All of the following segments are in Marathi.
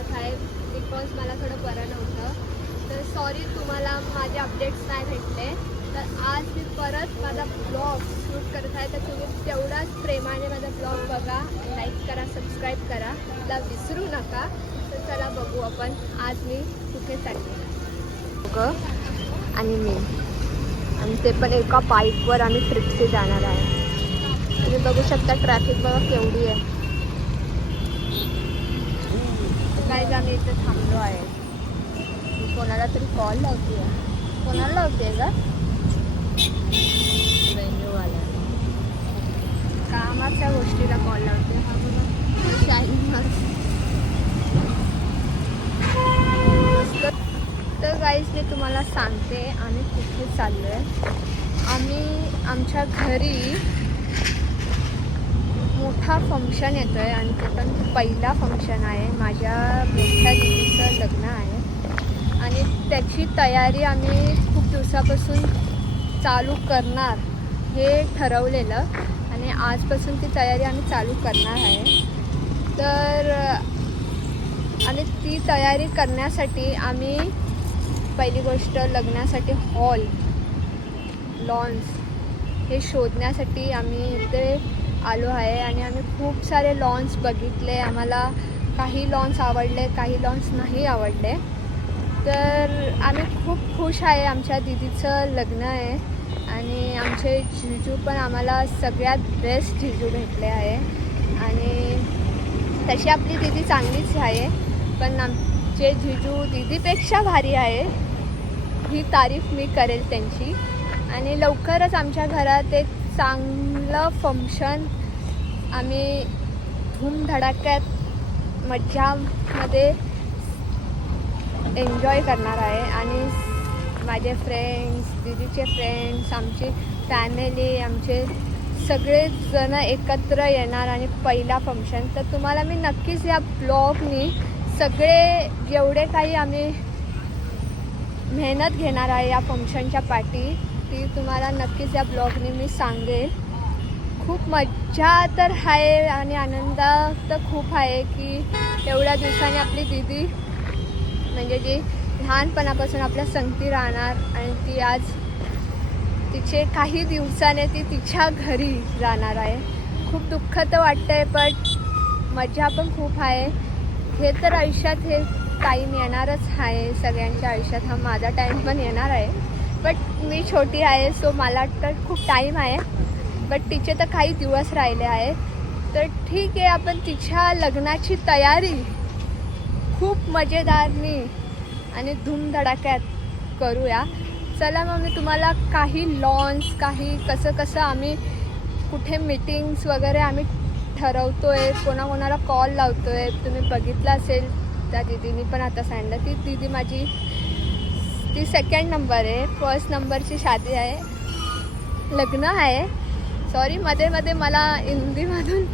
करत आहे बिकॉज मला थोडं बरं नव्हतं. तर सॉरी तुम्हाला माझे अपडेट्स नाही भेटले. तर आज मी परत माझा ब्लॉग शूट करत आहे. तर तुम्ही तेवढाच प्रेमाने माझा ब्लॉग बघा, लाईक करा, सबस्क्राईब करा, मला विसरू नका. तर चला बघू आपण आज मी कुठे चालले आणि मी, आणि ते पण एका बाईकवर आम्ही ट्रिपचे जाणार आहे. तुम्ही बघू शकता ट्रॅफिक बघा केवढी आहे. काय आम्ही इथे थांबलो आहे. मी कोणाला तरी कॉल लावते आहे. कोणाला लावते का? वेन्यूवाला कामाच्या गोष्टीला कॉल लावते. हा बघा शाईन मस्त. तर गाईज मी तुम्हाला सांगते आम्ही कुठे चाललो आहे. आम्ही आमच्या घरी मोठा फंक्शन येतो आहे आणि ते पण पहिला फंक्शन आहे. माझ्या मोठ्या दिदीचं लग्न आहे आणि त्याची तयारी आम्ही खूप दिवसापासून चालू करणार हे ठरवलेलं आणि आजपासून ती तयारी आम्ही चालू करणार आहे. तर आणि ती तयारी करण्यासाठी आम्ही पहिली गोष्ट लग्नासाठी हॉल लॉन्स हे शोधण्यासाठी आम्ही इथे आलो आहे आणि आम्ही खूप सारे लॉन्स बघितले. आम्हाला काही लॉन्स आवडले, काही लॉन्स नाही आवडले. तर आम्ही खूप खुश आहे. आमच्या दीदीचं लग्न आहे आणि आमचे जिजू पण आम्हाला सगळ्यात बेस्ट जिजू भेटले आहे. आणि तशी आपली दीदी चांगलीच आहे, पण आमचे जिजू दीदीपेक्षा भारी आहे ही तारीफ मी करेल त्यांची. आणि लवकरच आमच्या घरात एक चांगलं फंक्शन आम्ही धूमधडाक्यात मज्जामध्ये एन्जॉय करणार आहे. आणि माझे फ्रेंड्स, दीदीचे फ्रेंड्स, आमची फॅमिली, आमचे सगळेजण एकत्र येणार आणि पहिला फंक्शन. तर तुम्हाला मी नक्कीच या ब्लॉगनी सगळे जेवढे काही आम्ही मेहनत घेणार आहे या फंक्शनच्या पाठी ती तुम्हाला नक्कीच या ब्लॉगने मी सांगेल. खूप मज्जा तर आहे आणि आनंद तर खूप आहे की एवढ्या दिवसांनी आपली दीदी म्हणजे जी लहानपणापासून आपल्या संगती राहणार आणि ती आज तिचे काही दिवसाने ती तिच्या घरी जाणार आहे. खूप दुःख तर वाटतं आहे पण मजा पण खूप आहे. हे तर आयुष्यात हे टाईम येणारच आहे सगळ्यांच्या आयुष्यात. हा माझा टाईम पण येणार आहे बट मी छोटी आहे सो मला वाटतं खूप टाईम आहे. बट तिचे तर काही दिवस राहिले आहे. तर ठीक आहे, आपण तिच्या लग्नाची तयारी खूप मजेदारनी आणि धूमधडाक्यात करूया. चला मग मी तुम्हाला काही लॉन्स, काही कसं आम्ही कुठे मीटिंग्स वगैरे आम्ही ठरवतो आहे, कोणाकोणाला कॉल लावतो आहे. तुम्ही बघितलं असेल त्या दीदीनी पण आता सांगितलं. ती दीदी माझी ती सेकंड नंबर आहे. फर्स्ट नंबरची शादी आहे, लग्न आहे. सॉरी मध्ये मला हिंदीमधून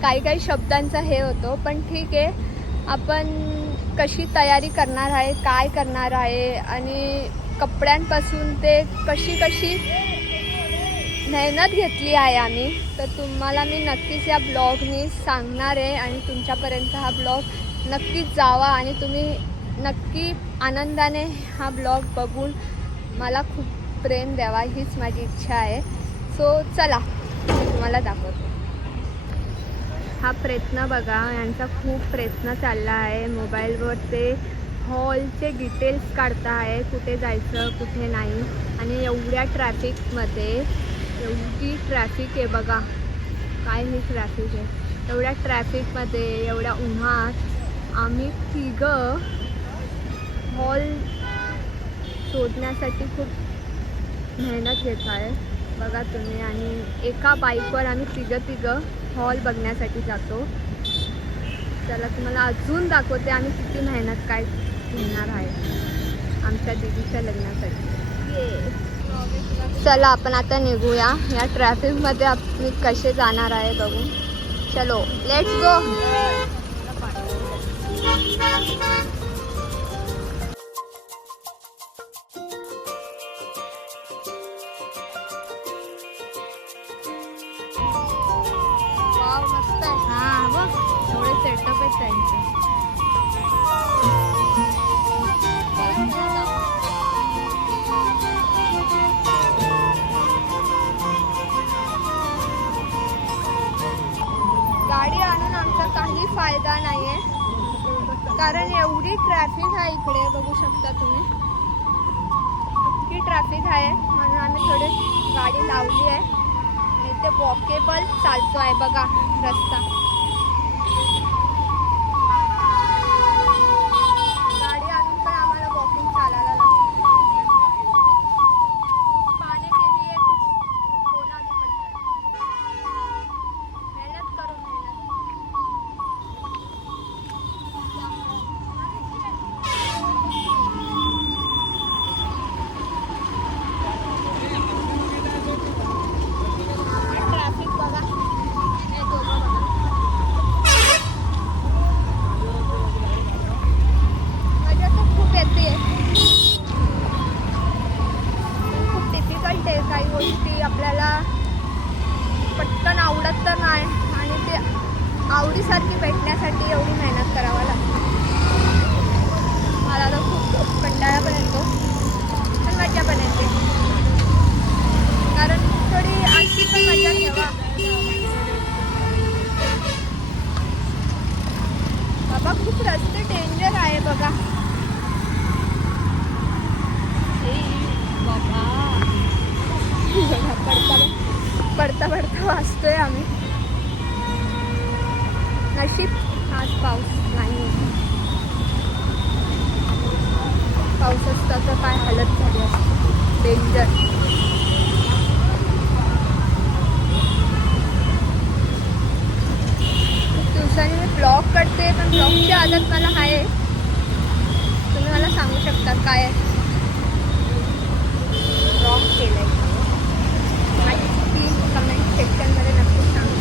काही शब्दांचा हे होतो पण ठीक आहे. आपण कशी तयारी करणार आहे, काय करणार आहे आणि कपड्यांपासून ते कशी मेहनत घेतली आहे आम्ही, तर तुम्हाला मी नक्कीच या ब्लॉगनी सांगणार आहे. आणि तुमच्यापर्यंत हा ब्लॉग नक्कीच जावा आणि तुम्ही नक्की आनंदाने हा ब्लॉग बघून मला खूप प्रेम द्यावा हीच माझी इच्छा आहे. सो चला मी तुम्हाला दाखवते. हा प्रयत्न बघा, यांचा खूप प्रयत्न चालला आहे. मोबाईलवर ते हॉलचे डिटेल्स काढता आहे, कुठे जायचं कुठे नाही. आणि एवढ्या ट्रॅफिकमध्ये, एवढी ट्रॅफिक आहे बघा, काय ही ट्रॅफिक आहे. एवढ्या ट्रॅफिकमध्ये, एवढ्या उन्हात आम्ही तिघं हॉल शोधण्यासाठी खूप मेहनत घेत आहे बघा तुम्ही. आणि एका बाईकवर आम्ही तिघं हॉल बघण्यासाठी जातो. चला तुम्हाला अजून दाखवते आम्ही किती मेहनत काय घेणार आहे आमच्या दीदीच्या लग्नासाठी. चला आपण आता निघूया. या ट्रॅफिकमध्ये आपण कसे जाणार आहे बघू. चलो लेट्स गो. वाव मस्त आहे. हां बघ एवढे सेटअप आहेत त्यांचे. कारण एवढी ट्रॅफिक आहे इकडे, बघू शकता तुम्ही इतकी ट्रॅफिक आहे, म्हणून आम्ही थोडी गाडी लावली आहे. आणि इथे वॉकेबल चालतो आहे बघा रस्ता. गाडी आणून पण आम्हाला वॉकिंग चालायला लागतं. पाणी के लिए कुछ होना भी पड़ता है. मेहनत करो मेहनत. ट्रॅफिक बघा, हे दोघं बघा. मजा तर खूप येते. खूप डिफिकल्ट आहे, काही गोष्टी आपल्याला पटकन आवडत तर नाही आणि ते आवडीसारखी भेटण्यासाठी एवढी मेहनत करावं लागते. मला तर खूप कंटाळा पण येतो, पण मजा पण येते. कारण थोडी अशी पण मजा घ्यावा. बाबा खूप रस्ते डेंजर आहे बघा. बाबा पडता पडता वाचतोय आम्ही. नशीब आज पाऊस नाही. पाऊस असता तर काय हालत झाली असती, डेंजर. खूप दिवसांनी मी ब्लॉग करते, पण ब्लॉगची आदत मला आहे. तुम्ही मला सांगू शकता काय ब्लॉग केलंय, माहिती कमेंट सेक्शनमध्ये नक्की सांगा.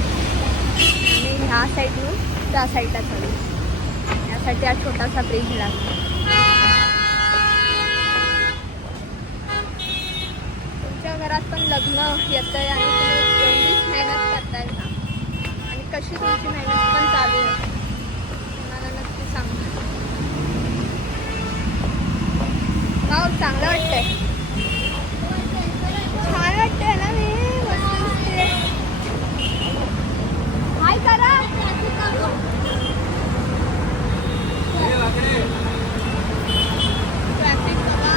आणि ह्या साईडून त्या साईडला चालू, यासाठी हा छोटासा ब्रिज लागतो. तुमच्या घरात पण लग्न येतं आहे आणि तुम्ही एवढीच मेहनत करताय ना, आणि कशी तुमची मेहनत पण चालू आहे मला नक्की सांगा. वाव, चांगलं वाटतंय, छान वाटतंय ना. मी मस्त दिसते. हाय करा. ट्रॅफिक बघा.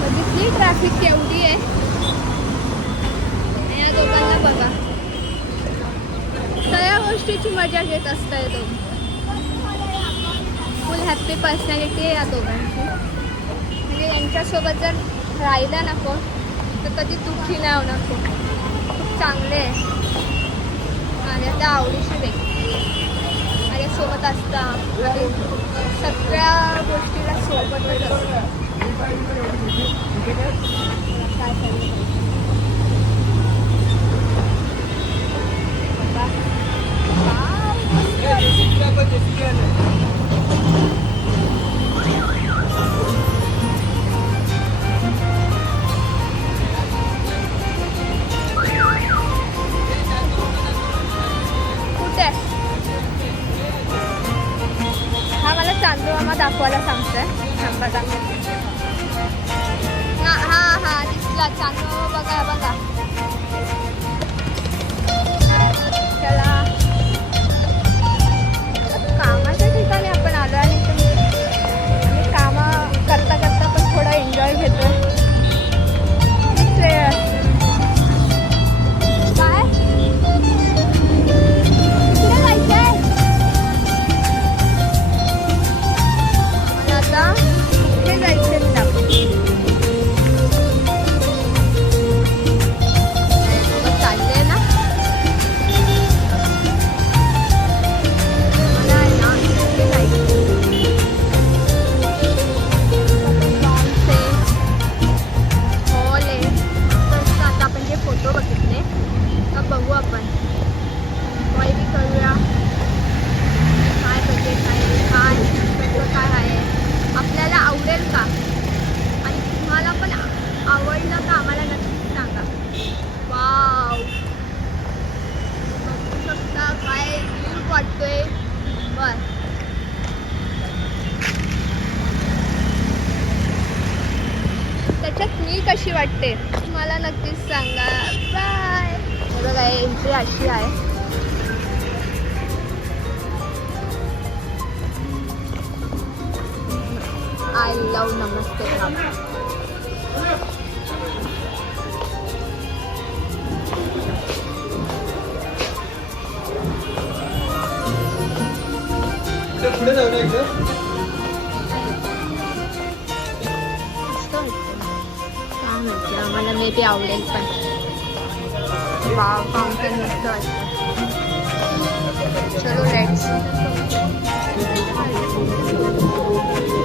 बघितली ट्रॅफिक केवढी आहे. या दोघांना बघा, सगळ्या गोष्टीची मजा घेत असताय दोघं. फुल हॅप्पी पर्सनॅलिटी आहे या दोघांची. म्हणजे यांच्यासोबत जर राहिला ना कोण तर कधी दुःखी नाही होणार. खूप चांगले आहे आणि त्या आवडीची व्यक्ती माझ्यासोबत असतात आणि सगळ्या गोष्टीला सोबतच असतात. काय कुठे हा मला चांदूमामा दाखवायला सांगतोय. थांबा दाखवते. हा हा दिसला चांदूमामा. बघा बघा. चला, कामाच्या ठिकाणी आपण आलो आणि आम्ही कामं करता करता पण थोडा एन्जॉय घेतो. काय कुठे जायचं आहे मला आता? कुठे जायचं त्याच्यात मी कशी वाटते मला नक्कीच सांगा. बाय. हे बघा एंट्री अशी आहे. आय लव नमस्ते. पुढे जाऊ ना एकदा. आम्हाला मे बी आवडेल पण. वाव फाउंटेन मस्त वाटतं. चलो लेट्स.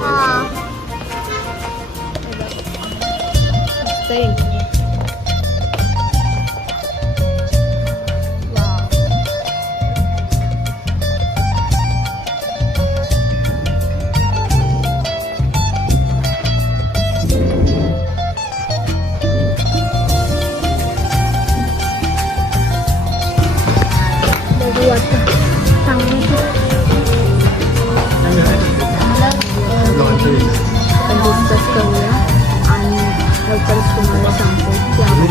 हां मस्त. डिस्कस करूया आणि लवकरच तुम्हाला सांगतो की आम्ही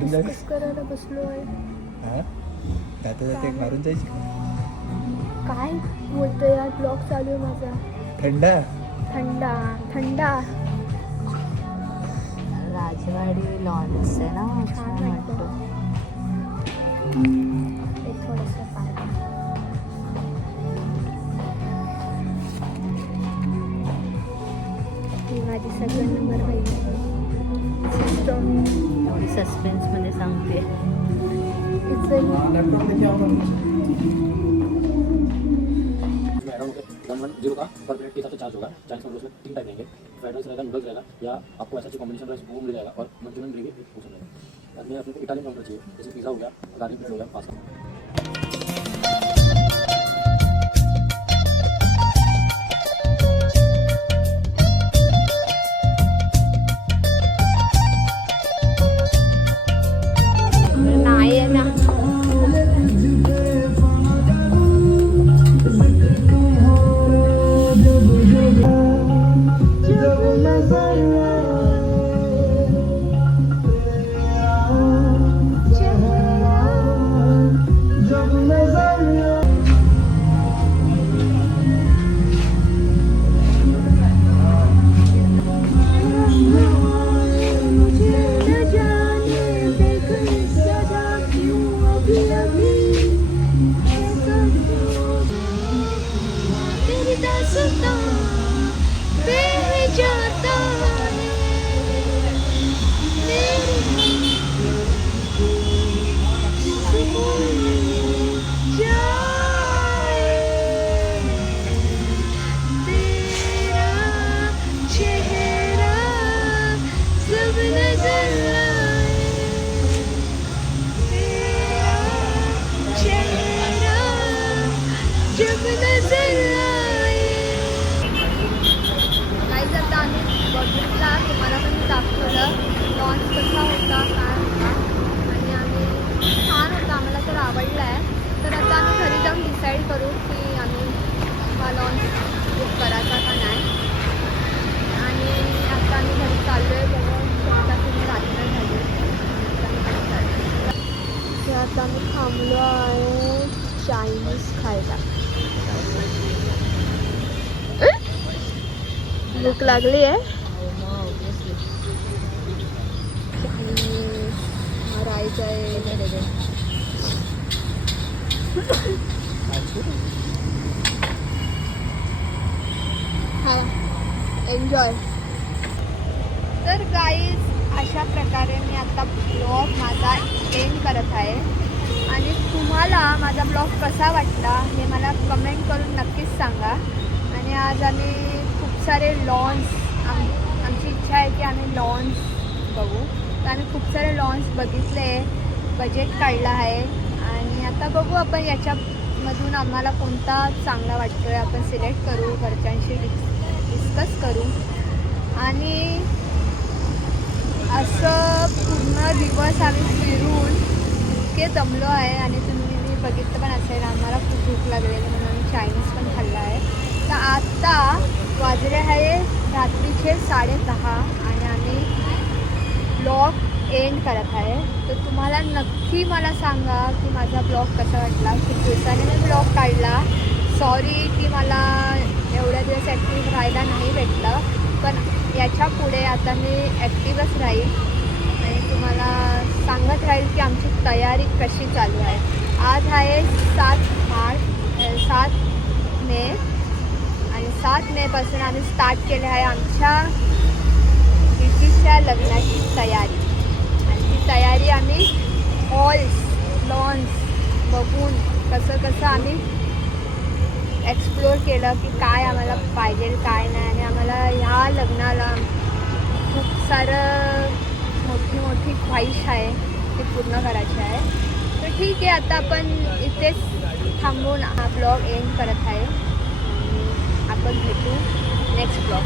डिस्कस करायला बसलो आहे. मारून जायची काय बोलतोय यार. ब्लॉग चालू आहे माझा. थंडा थंडा थंडा राजवाडी लॉन्स आहे ना. छान वाटतं. एक थोडंसं पाणी. माझी सगळं नंबर एवढी सस्पेन्स मध्ये सांगते. जीरो का पर प्लेट के हिसाब से चार्ज होगा. 40 नंबर उसमें 3 टाइप देंगे. फ्राइड राइस रहेगा, नूडल्स रहेगा, या आपको ऐसा कॉम्बिनेशन राइस वो मिल जाएगा और मंचूरियन ग्रेवी वो सब रहेगा. बाद में अपने को इटालियन काउंटर चाहिए, जैसे पिज़्ज़ा हो गया, गार्लिक ब्रेड हो गया, पास्ता. नाही आहे ना. तुम्हाला पण दाखवलं लॉन्च कसा होता, काय होता आणि आम्ही छान होता. आम्हाला तर आवडला आहे. तर आता आम्ही घरी जाऊन डिसाईड करू की आम्ही हा लॉन्च बुक करायचा का नाही. आणि आता आम्ही घरी चाललो आहे. बघा आता तुम्ही रात्र झाली. आता आम्ही थांबलो आहे चायनीज खायला. भूक लागली आहे. राईस आहे. हा एन्जॉय. तर गाईज अशा प्रकारे मी आता ब्लॉग माझा एंड करत आहे. आणि तुम्हाला माझा ब्लॉग कसा वाटला हे मला कमेंट करून नक्कीच सांगा. आणि आज आम्ही खूप सारे लॉन्स आमची इच्छा आहे की आम्ही लॉन्स बघू. तर आम्ही खूप सारे लॉन्स बघितले. बजेट काढला आहे आणि आता बघू आपण याच्यामधून आम्हाला कोणता चांगला वाटतो आहे आपण सिलेक्ट करू. घरच्यांशी डिस्कस करू. आणि असं पूर्ण दिवस आम्ही फिरून इतके दमलो आहे. आणि तुम्ही बघितलं पण असेल आम्हाला खूप भूक लागलेली म्हणून आम्ही चायनीज पण खाल्ला आहे. तर आता वाजले आहे रात्रीचे वाजले 10:30 आणि आम्ही ब्लॉग एंड करत आहे. तर तुम्हाला नक्की मला सांगा की माझा ब्लॉग कसा वाटला. खूप दिवसाने मी ब्लॉग काढला. सॉरी की मला एवढ्या दिवस ॲक्टिव्ह राहायला नाही भेटलं, पण याच्या पुढे आता मी ॲक्टिव्हच राहील आणि तुम्हाला सांगत राहील की आमची तयारी कशी चालू आहे. आज आहे 7 मे आणि 7 मेपासून आम्ही स्टार्ट केले आहे आमच्या दीदीच्या लग्नाची तयारी. आणि ती तयारी आम्ही हॉल्स लॉन्स बघून कसं आम्ही एक्सप्लोर केलं की काय आम्हाला पाहिजे काय नाही. आणि आम्हाला ह्या लग्नाला खूप सारं मोठी ख्वाहिश आहे ती पूर्ण करायची आहे. तर ठीक आहे, आता आपण इथेच थांबून हा ब्लॉग एंड करत आहे. आपण भेटू नेक्स्ट ब्लॉग.